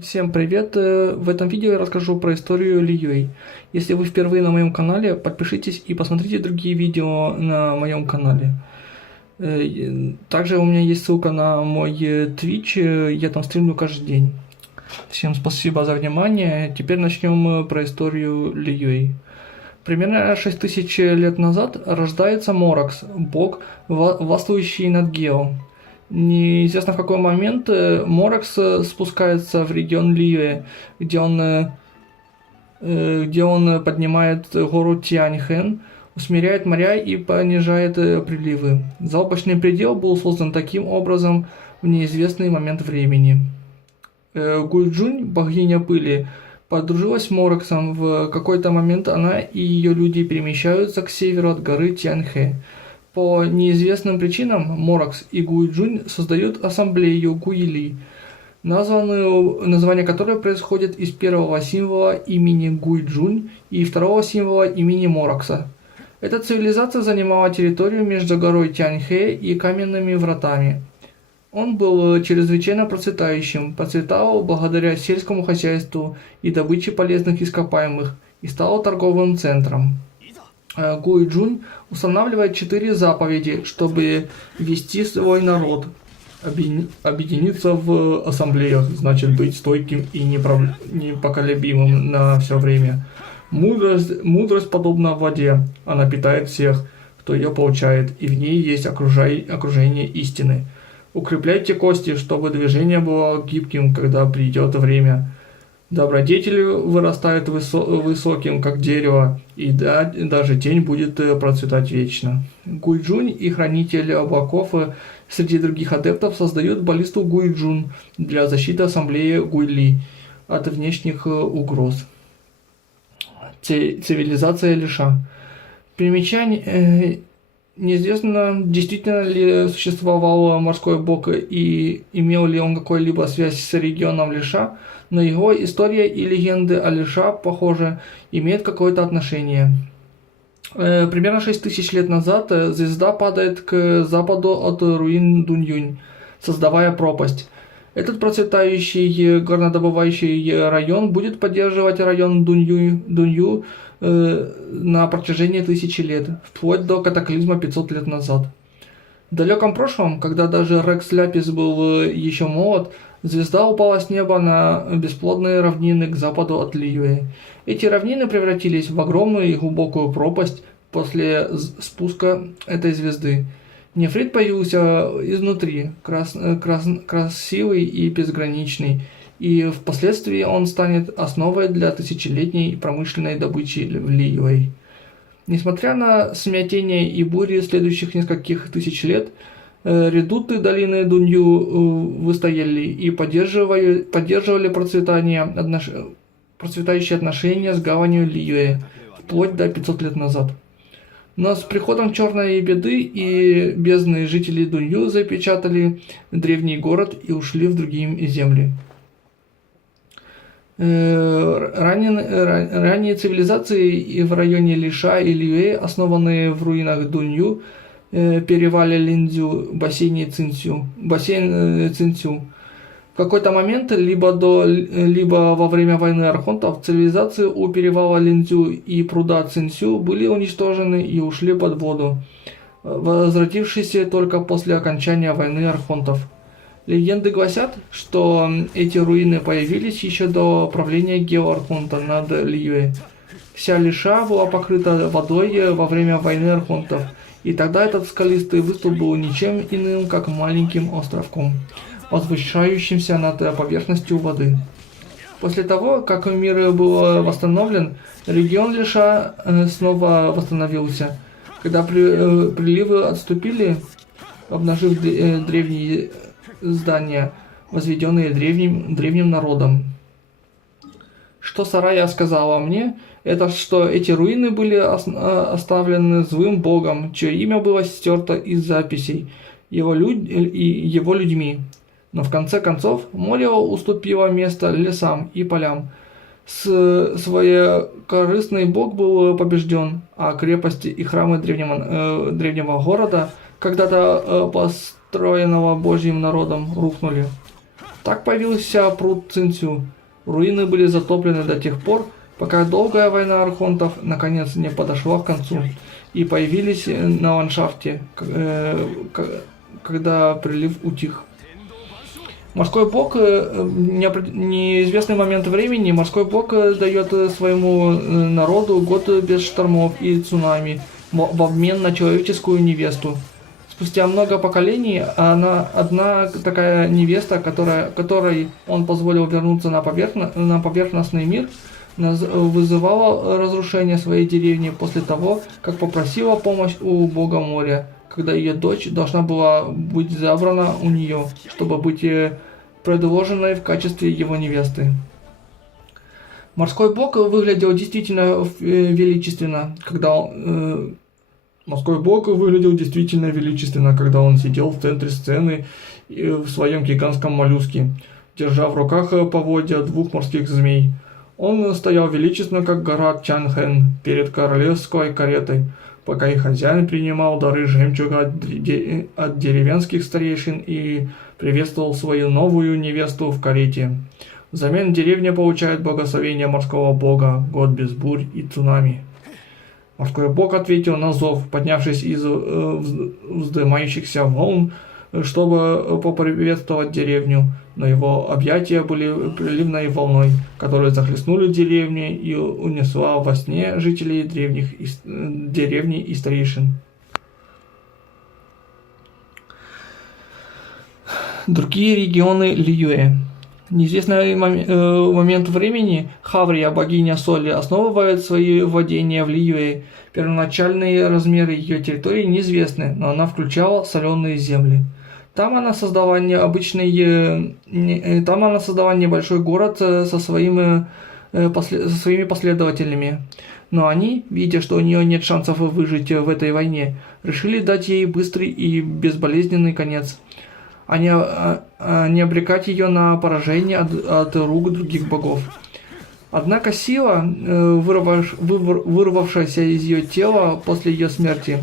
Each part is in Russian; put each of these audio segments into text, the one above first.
Всем привет! В этом видео я расскажу про историю Лиюэй. Если вы впервые на моем канале, подпишитесь и посмотрите другие видео на моем канале. Также у меня есть ссылка на мой Twitch, я там стримлю каждый день. Всем спасибо за внимание. Теперь начнем про историю Лиюэй. Примерно 6000 лет назад рождается Моракс, бог, властвующий над Гео. Неизвестно в какой момент Моракс спускается в регион Лиюэ, где он поднимает гору Тяньхэн, усмиряет моря и понижает приливы. Заоблачный предел был создан таким образом в неизвестный момент времени. Гуйджунь, богиня пыли, подружилась с Мораксом. В какой-то момент она и ее люди перемещаются к северу от горы Тяньхэ. По неизвестным причинам Моракс и Гуйджунь создают ассамблею Гуйли, название которой происходит из первого символа имени Гуйджунь и второго символа имени Моракса. Эта цивилизация занимала территорию между горой Тяньхэ и каменными вратами. Он был чрезвычайно процветал благодаря сельскому хозяйству и добыче полезных ископаемых и стал торговым центром. Гуйджунь устанавливает 4 заповеди, чтобы вести свой народ. Объединиться в ассамблеях, значит быть стойким и непоколебимым на все время. Мудрость подобна воде, она питает всех, кто ее получает, и в ней есть окружение истины. Укрепляйте кости, чтобы движение было гибким, когда придет время. Добродетель вырастает высоким, как дерево, и даже тень будет процветать вечно. Гуйджунь и Хранитель облаков среди других адептов создают баллисту Гуйджун для защиты ассамблеи Гуйли от внешних угроз. Цивилизация Лиша. Примечание. Неизвестно, действительно ли существовал морской бог и имел ли он какую-либо связь с регионом Лиша, но его история и легенды о Лиша, похоже, имеют какое-то отношение. Примерно 6000 лет назад звезда падает к западу от руин Дуньюнь, создавая пропасть. Этот процветающий горнодобывающий район будет поддерживать район Дунью на протяжении 1000 лет, вплоть до катаклизма 500 лет назад. В далеком прошлом, когда даже Рекс Ляпис был еще молод, звезда упала с неба на бесплодные равнины к западу от Лиюэ. Эти равнины превратились в огромную и глубокую пропасть после спуска этой звезды. Нефрит появился изнутри, красивый и безграничный, и впоследствии он станет основой для тысячелетней промышленной добычи в Лиюэй. Несмотря на смятение и бури следующих нескольких тысяч лет, редуты долины Дунью выстояли и поддерживали процветающие отношения с гаванью Лиюэ вплоть до 500 лет назад. Но с приходом черной беды и бездны жители Дунью запечатали древний город и ушли в другие земли. Ранние цивилизации в районе Лиша и Лиюэ, основанные в руинах Дунью, перевале Линцзю, бассейн Цинцю. В какой-то момент, либо во время войны архонтов, цивилизации у перевала Линцзю и пруда Цинцю были уничтожены и ушли под воду, возвратившись только после окончания войны архонтов. Легенды гласят, что эти руины появились еще до правления Гео-архонта над Лиюэ. Вся Лиша была покрыта водой во время войны архонтов, и тогда этот скалистый выступ был ничем иным, как маленьким островком, возвышающимся над поверхностью воды. После того, как мир был восстановлен, регион Лиша снова восстановился. Когда приливы отступили, обнажив древние здания, возведенные древним народом. Что Сарая сказала мне, это что эти руины были оставлены злым богом, чье имя было стерто из записей его людьми. Но в конце концов море уступило место лесам и полям. Своекорыстный бог был побежден, а крепости и храмы древнего города, когда-то построенного Божьим народом, рухнули. Так появился пруд Цинцю. Руины были затоплены до тех пор, пока долгая война архонтов наконец не подошла к концу, и появились на ландшафте, когда прилив утих. Морской бог, неизвестный момент времени, морской бог дает своему народу год без штормов и цунами в обмен на человеческую невесту. Спустя много поколений одна такая невеста, которой он позволил вернуться на поверхностный мир, вызывала разрушение своей деревни после того, как попросила помощь у бога моря, когда ее дочь должна была быть забрана у нее, чтобы быть предложенной в качестве его невесты. Морской бог выглядел действительно величественно, когда он сидел в центре сцены в своем гигантском моллюске, держа в руках поводья двух морских змей. Он стоял величественно, как гора Чанхэн, перед королевской каретой, пока их хозяин принимал дары жемчуга от деревенских старейшин и приветствовал свою новую невесту в карете. Взамен деревня получает благословение морского бога, год без бурь и цунами. Морской бог ответил на зов, поднявшись из вздымающихся волн, чтобы поприветствовать деревню, но его объятия были приливной волной, которая захлестнули деревни и унесла во сне жителей деревни и старейшин. Другие регионы Лiyue. Неизвестный момент времени Хаврия, богиня соли, основывает свои владения в Лiyue. Первоначальные размеры ее территории неизвестны, но она включала соленые земли. Там она создала небольшой город со своими последователями. Но они, видя, что у нее нет шансов выжить в этой войне, решили дать ей быстрый и безболезненный конец, а не обрекать ее на поражение от рук других богов. Однако сила, вырвавшаяся из ее тела после ее смерти,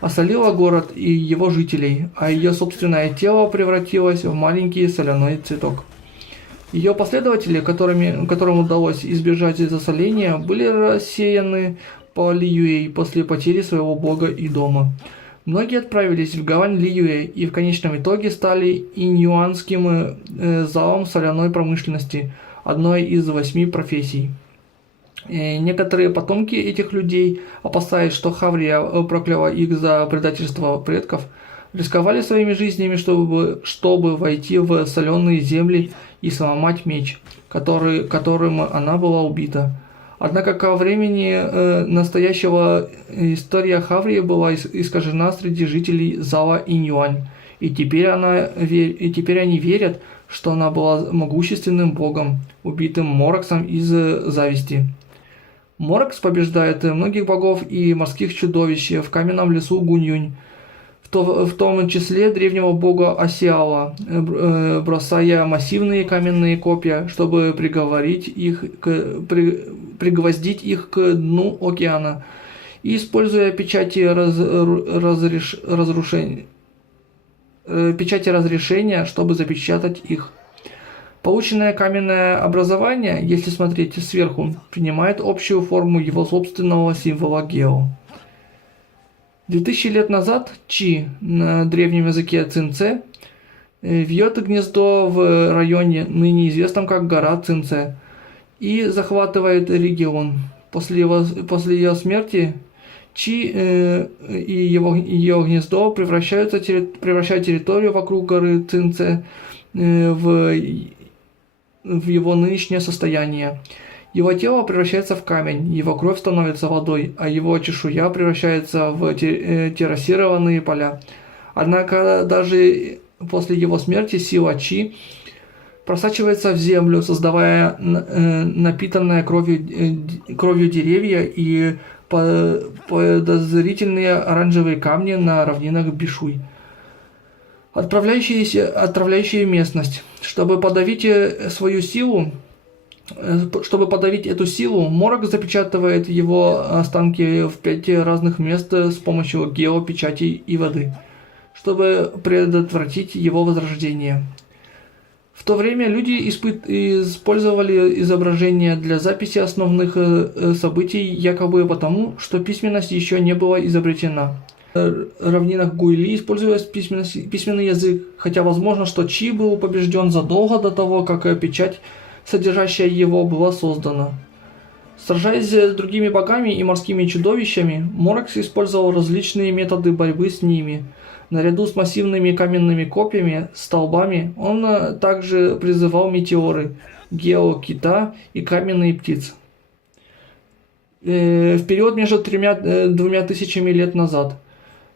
осолила город и его жителей, а ее собственное тело превратилось в маленький соляной цветок. Ее последователи, которым удалось избежать засоления, были рассеяны по Лiyue после потери своего бога и дома. Многие отправились в гавань Лiyue и в конечном итоге стали иньюанским залом соляной промышленности, одной из 8 профессий. Некоторые потомки этих людей, опасаясь, что Хаврия прокляла их за предательство предков, рисковали своими жизнями, чтобы войти в соленые земли и сломать меч, которым она была убита. Однако ко времени настоящего история Хаврии была искажена среди жителей зала Инь-Юань, и теперь они верят, что она была могущественным богом, убитым Мороксом из зависти. Морокс побеждает многих богов и морских чудовищ в каменном лесу Гуньюнь, в том числе древнего бога Осиала, бросая массивные каменные копья, чтобы пригвоздить их к дну океана, и используя печати разрешения, чтобы запечатать их. Полученное каменное образование, если смотреть сверху, принимает общую форму его собственного символа Гео. 2000 лет назад Чи, на древнем языке Цинце, вьет гнездо в районе, ныне известном как гора Цинце, и захватывает регион. После ее смерти Чи и ее гнездо превращают территорию вокруг горы Цинце в его нынешнее состояние. Его тело превращается в камень, его кровь становится водой, а его чешуя превращается в террасированные поля. Однако даже после его смерти сила Чи просачивается в землю, создавая напитанные кровью деревья и подозрительные оранжевые камни на равнинах Бишуй, отравляющие местность. Чтобы подавить эту силу, Морок запечатывает его останки в 5 разных мест с помощью геопечатей и воды, чтобы предотвратить его возрождение. В то время люди использовали изображения для записи основных событий якобы потому, что письменность еще не была изобретена. В равнинах Гуили использовался письменный язык, хотя возможно, что Чи был побежден задолго до того, как печать, содержащая его, была создана. Сражаясь с другими богами и морскими чудовищами, Моракс использовал различные методы борьбы с ними. Наряду с массивными каменными копьями, столбами, он также призывал метеоры, геокита и каменные птиц. В период между двумя тысячами лет назад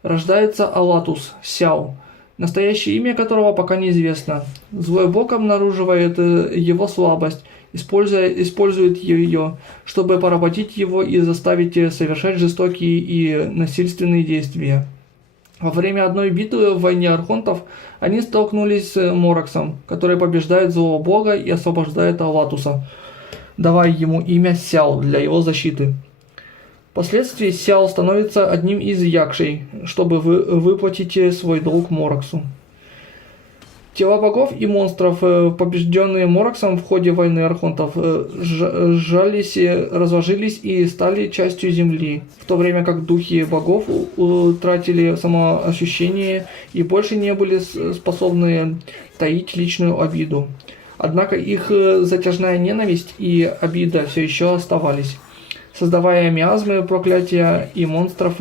рождается Алатус, Сяо, настоящее имя которого пока неизвестно. Злой бог обнаруживает его слабость, использует ее, чтобы поработить его и заставить совершать жестокие и насильственные действия. Во время одной битвы в войне Архонтов они столкнулись с Мораксом, который побеждает злого бога и освобождает Алатуса, давая ему имя Сяо для его защиты. Впоследствии Сяо становится одним из якшей, чтобы выплатить свой долг Мораксу. Тела богов и монстров, побежденные Мораксом в ходе войны Архонтов, разложились и стали частью земли, в то время как духи богов утратили самоощущение и больше не были способны таить личную обиду. Однако их затяжная ненависть и обида все еще оставались, создавая миазмы, проклятия и монстров.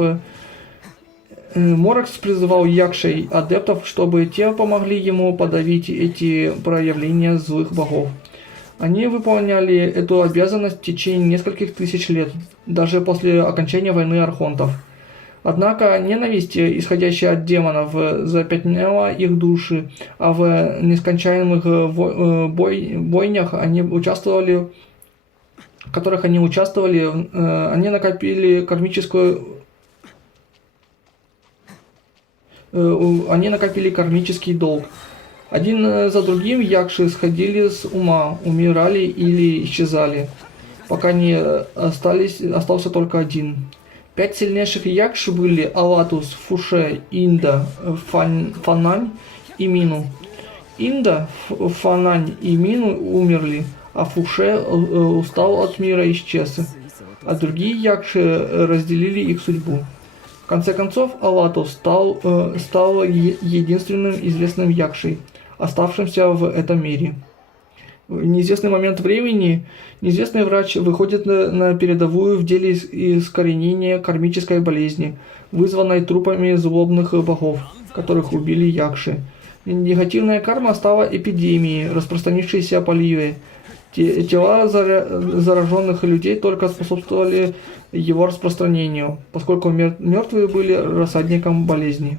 Моракс призывал якшей адептов, чтобы те помогли ему подавить эти проявления злых богов. Они выполняли эту обязанность в течение нескольких тысяч лет, даже после окончания войны Архонтов. Однако ненависть, исходящая от демонов, запятнала их души, а в нескончаемых бойнях, в которых они участвовали, они накопили кармический долг. Один за другим якши сходили с ума, умирали или исчезали, пока не остался только один. 5 сильнейших якши были Алатус, Фуше, Инда, Фанань и Мину. Инда, Фанань и Мину умерли, а Фуше устал от мира и исчез, а другие якши разделили их судьбу. В конце концов, Алатус стал единственным известным якшей, оставшимся в этом мире. В неизвестный момент времени неизвестный врач выходит на передовую в деле искоренения кармической болезни, вызванной трупами злобных богов, которых убили якши. Негативная карма стала эпидемией, распространившейся по Ливе. Тела зараженных людей только способствовали его распространению, поскольку мертвые были рассадником болезни.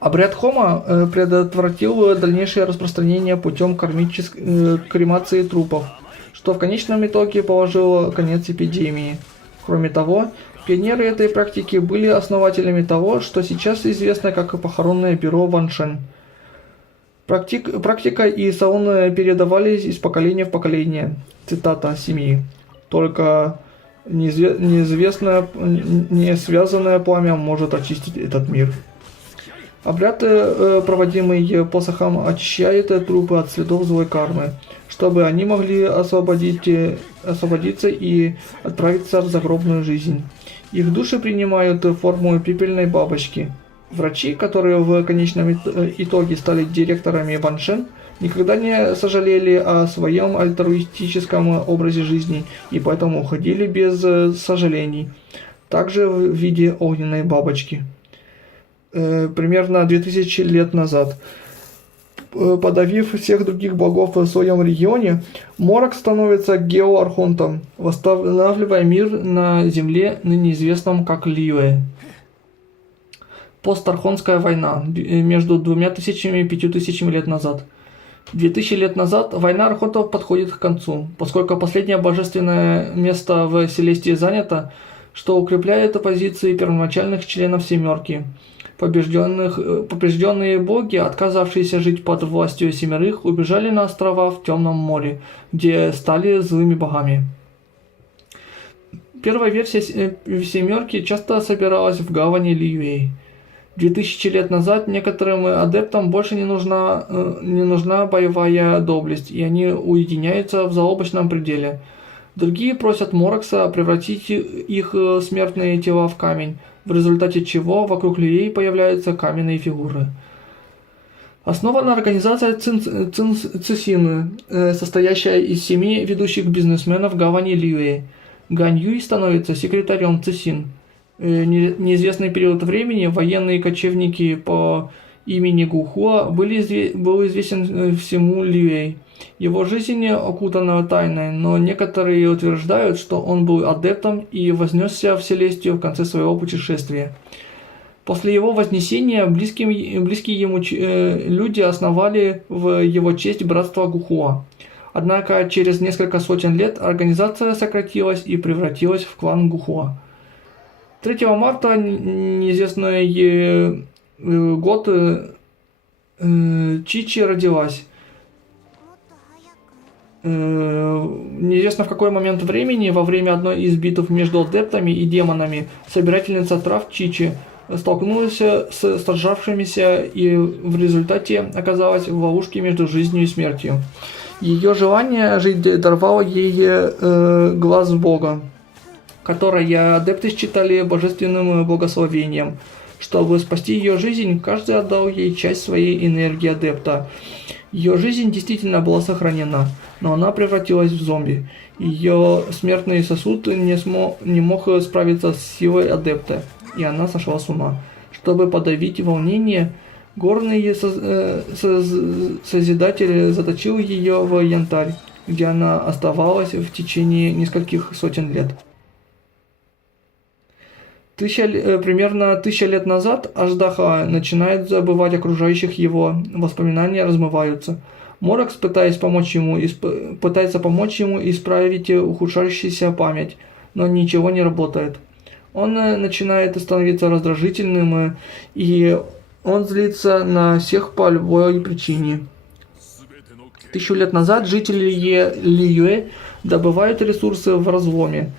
Обряд Хома предотвратил дальнейшее распространение путем кремации трупов, что в конечном итоге положило конец эпидемии. Кроме того, пионеры этой практики были основателями того, что сейчас известно как похоронное бюро Ваншен. Практика и салоны передавались из поколения в поколение, цитата семьи. Только несвязанное пламя может очистить этот мир. Обряд, проводимый посохом, очищает трупы от следов злой кармы, чтобы они могли освободиться и отправиться в загробную жизнь. Их души принимают форму пепельной бабочки. Врачи, которые в конечном итоге стали директорами Ваншен, никогда не сожалели о своем альтруистическом образе жизни и поэтому уходили без сожалений, также в виде огненной бабочки. Примерно 2000 лет назад, подавив всех других богов в своем регионе, Моракс становится геоархонтом, восстанавливая мир на земле, ныне известном как Ливе. Постархонская война между 2000 и 5000 лет назад. 2000 лет назад война архонтов подходит к концу, поскольку последнее божественное место в Селестии занято, что укрепляет позиции первоначальных членов Семерки. Побежденные боги, отказавшиеся жить под властью семерых, убежали на острова в Темном море, где стали злыми богами. Первая версия Семерки часто собиралась в гавани Ливии. 2000 лет назад некоторым адептам больше не нужна боевая доблесть, и они уединяются в заоблачном пределе. Другие просят Морокса превратить их смертные тела в камень, в результате чего вокруг людей появляются каменные фигуры. Основана организация Цисин, состоящая из 7 ведущих бизнесменов гавани Лиюэ. Гань Юй становится секретарем Цисин. Неизвестный период времени военные кочевники по имени Гухуа был известен всему Лиюэ. Его жизнь окутана тайной, но некоторые утверждают, что он был адептом и вознесся в Селестию в конце своего путешествия. После его вознесения близкие ему люди основали в его честь братство Гухуа. Однако через несколько сотен лет организация сократилась и превратилась в клан Гухуа. 3 марта неизвестный год Чичи родилась. Неизвестно в какой момент времени, во время одной из битв между адептами и демонами, собирательница трав Чичи столкнулась с сражавшимися и в результате оказалась в ловушке между жизнью и смертью. Ее желание жить даровало ей глаз Бога, которое адепты считали божественным благословением. Чтобы спасти ее жизнь, каждый отдал ей часть своей энергии адепта. Ее жизнь действительно была сохранена, но она превратилась в зомби. Ее смертный сосуд не мог справиться с силой адепта, и она сошла с ума. Чтобы подавить волнение, горный Созидатель заточил ее в янтарь, где она оставалась в течение нескольких сотен лет. Примерно 1000 лет назад Аждаха начинает забывать окружающих его, воспоминания размываются. Морокс пытается помочь ему исправить ухудшающуюся память, но ничего не работает. Он начинает становиться раздражительным, и он злится на всех по любой причине. 1000 лет назад жители Лиюэ добывают ресурсы в разломе.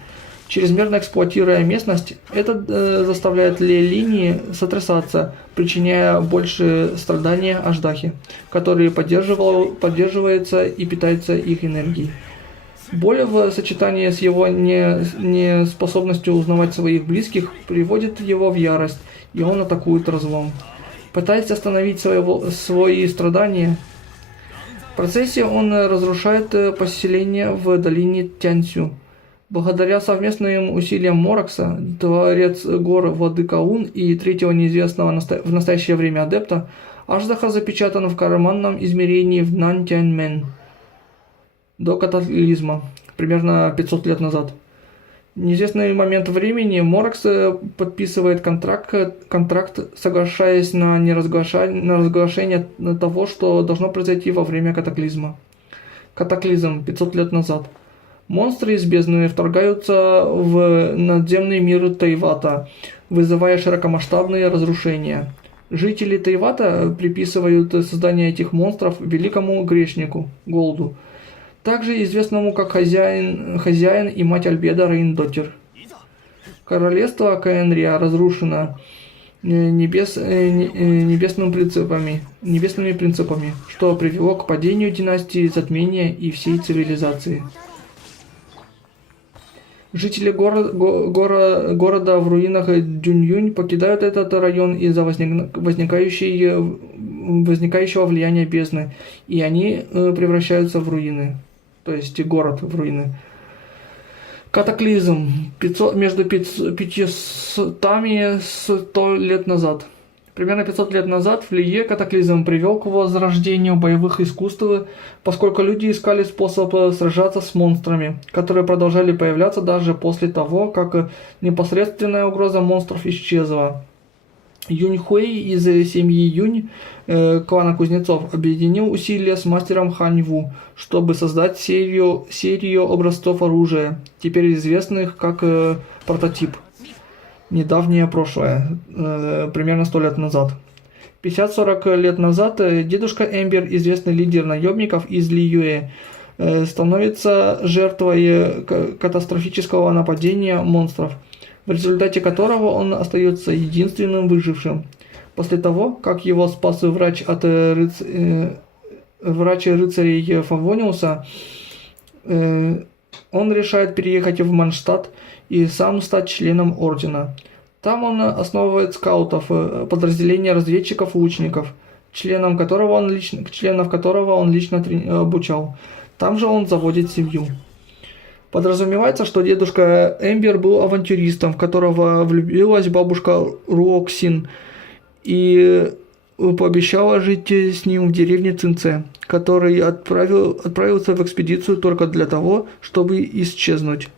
Чрезмерно эксплуатируя местность, это заставляет линии сотрясаться, причиняя больше страдания Аждахе, который поддерживается и питается их энергией. Боль в сочетании с его неспособностью узнавать своих близких приводит его в ярость, и он атакует разлом. Пытаясь остановить свои страдания, в процессе он разрушает поселение в долине Тяньцю. Благодаря совместным усилиям Морокса, Творец гор Владыка Ун и третьего неизвестного в настоящее время адепта, Аждаха запечатан в карманном измерении в Нантяньмен до катаклизма, примерно 500 лет назад. В неизвестный момент времени Морокс подписывает контракт, соглашаясь на разглашение того, что должно произойти во время катаклизма. Катаклизм 500 лет назад. Монстры из бездны вторгаются в надземный мир Тейвата, вызывая широкомасштабные разрушения. Жители Тейвата приписывают создание этих монстров великому грешнику Голду, также известному как хозяин и мать Альбеда Рейндотер. Королевство Каэнрия разрушено небесными принципами, что привело к падению династии Затмения и всей цивилизации. Жители города в руинах Дюньюнь покидают этот район из-за возникающего влияния бездны, и они превращаются в руины, то есть город в руины. Катаклизм между 500 и 100 лет назад. Примерно 500 лет назад в Лие катаклизм привел к возрождению боевых искусств, поскольку люди искали способ сражаться с монстрами, которые продолжали появляться даже после того, как непосредственная угроза монстров исчезла. Юнь Хуэй из семьи Юнь, клана кузнецов, объединил усилия с мастером Хань Ву, чтобы создать серию образцов оружия, теперь известных как прототип. Недавнее прошлое, примерно 100 лет назад. 50-40 лет назад дедушка Эмбер, известный лидер наемников из Лиюэ, становится жертвой катастрофического нападения монстров, в результате которого он остается единственным выжившим. После того, как его спас врач от врача-рыцарей Фавониуса, он решает переехать в Манштадт и сам стать членом ордена. Там он основывает скаутов, подразделение разведчиков-лучников, членов которого он лично обучал. Там же он заводит семью. Подразумевается, что дедушка Эмбер был авантюристом, в которого влюбилась бабушка Руоксин и пообещала жить с ним в деревне Цинце, который отправился в экспедицию только для того, чтобы исчезнуть.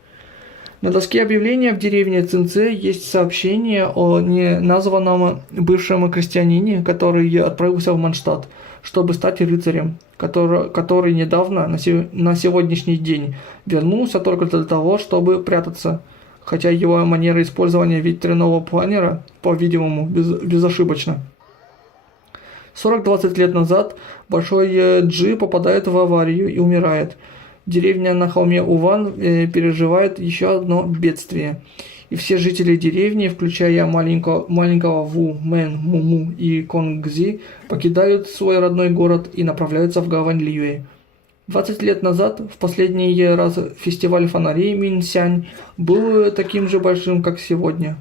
На доске объявления в деревне Цинце есть сообщение о неназванном бывшем крестьянине, который отправился в Манштадт, чтобы стать рыцарем, который недавно, на сегодняшний день, вернулся только для того, чтобы прятаться, хотя его манера использования ветряного планера, по-видимому, безошибочна. 40-20 лет назад Большой Джи попадает в аварию и умирает. Деревня на холме Уван переживает еще одно бедствие. И все жители деревни, включая маленького Ву, Мэн, Муму и Конгзи, покидают свой родной город и направляются в гавань Ливей. 20 лет назад, в последний раз фестиваль фонарей Минсянь был таким же большим, как сегодня.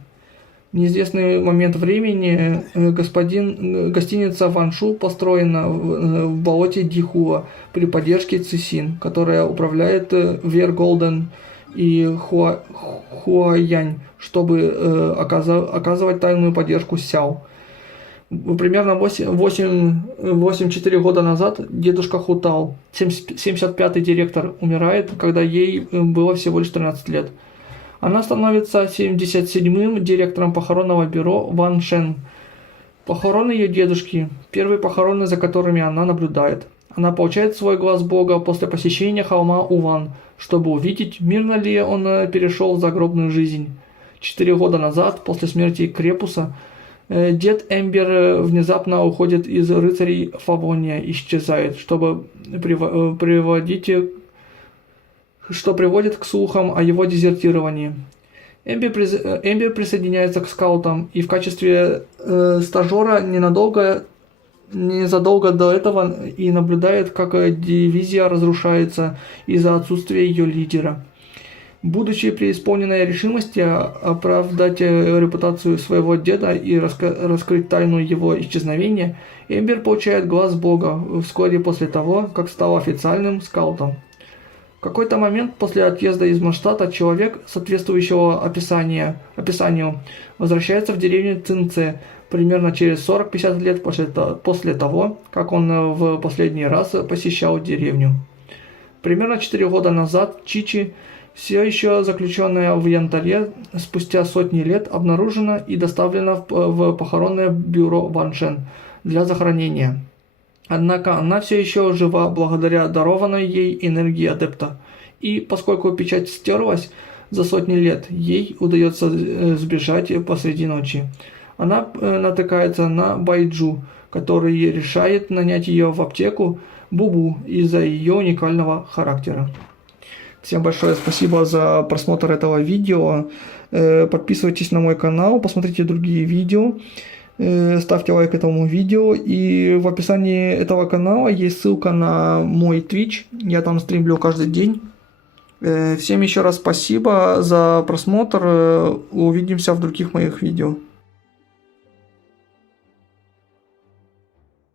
В неизвестный момент времени гостиница Ваншу построена в болоте Дихуа при поддержке Цисин, которая управляет Вер Голден и Хуаянь, чтобы оказывать тайную поддержку Сяо. Примерно 8-4 года назад дедушка Хутал, 75-й директор, умирает, когда ей было всего лишь 13 лет. Она становится 77-м директором похоронного бюро Ван Шен. Похороны ее дедушки, первые похороны, за которыми она наблюдает. Она получает свой глаз Бога после посещения холма Уван, чтобы увидеть, мирно ли он перешел в загробную жизнь. 4 года назад, после смерти Крепуса, дед Эмбер внезапно уходит из рыцарей Фавония, исчезает, что приводит к слухам о его дезертировании. Эмбер присоединяется к скаутам и в качестве стажера незадолго до этого и наблюдает, как дивизия разрушается из-за отсутствия ее лидера. Будучи преисполненной решимости оправдать репутацию своего деда и раскрыть тайну его исчезновения, Эмбер получает глаз Бога вскоре после того, как стал официальным скаутом. В какой-то момент после отъезда из Манштадта человек, соответствующего описанию, возвращается в деревню Цинце примерно через 40-50 лет после того, как он в последний раз посещал деревню. Примерно 4 года назад Чичи, все еще заключенная в янтаре, спустя сотни лет обнаружена и доставлена в похоронное бюро Ваншен для захоронения. Однако она все еще жива благодаря дарованной ей энергии адепта, и поскольку печать стерлась за сотни лет, ей удается сбежать посреди ночи. Она натыкается на Байджу, который решает нанять ее в аптеку Бубу из-за ее уникального характера. Всем большое спасибо за просмотр этого видео. Подписывайтесь на мой канал, посмотрите другие видео. Ставьте лайк этому видео, и в описании этого канала есть ссылка на мой Twitch, я там стримлю каждый день. Всем еще раз спасибо за просмотр, увидимся в других моих видео.